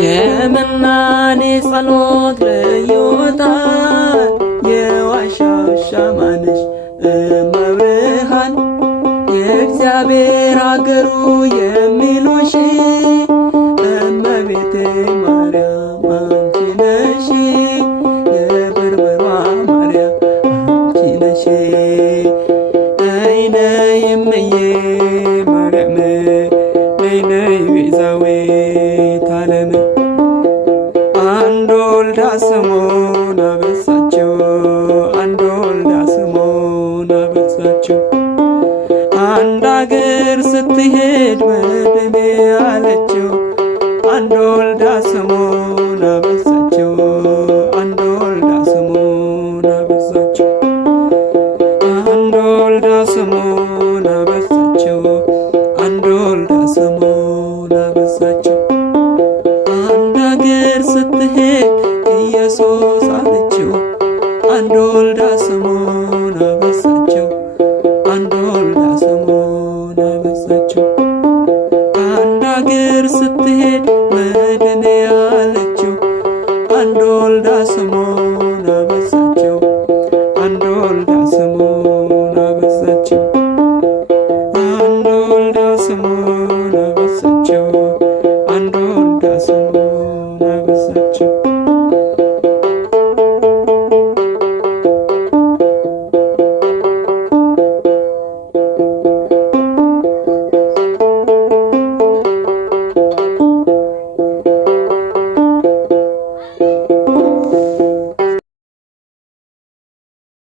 የምናኔ ጸሎት ለዮታል የዋሻው ሻማነሽ እመብርሃን የእግዚአብሔር አገሩ የሚሉሽ እመቤቴ ማርያም አንቺ ነሽ የበርበሯ ማርያም አንቺ ነሽ። ነይ ነይ እምዬ ማርያም ነይ ነይ ቤዛዊተ ዓለም አንድ ወልዳ ስሙን አበዛችው አንድ ወልዳ ስሙን አበዛችው አንድ አገር ስትሄድ መድኔ አለችው አንድ ወልዳ ስሙን አበዛችው አንድ ወልዳ ስሙን አበዛችው አንድ ወልዳ ስሙን አበዛችው አንድ ወልዳ ስሙን አበዛችው አንድ አገር ስትሄድ ኢየሱስ አለችው አንድ ወልዳ ስሙን አበዛችው አንድ ወልዳ ስሙን አበዛችው አንድ አገር ስትሄድ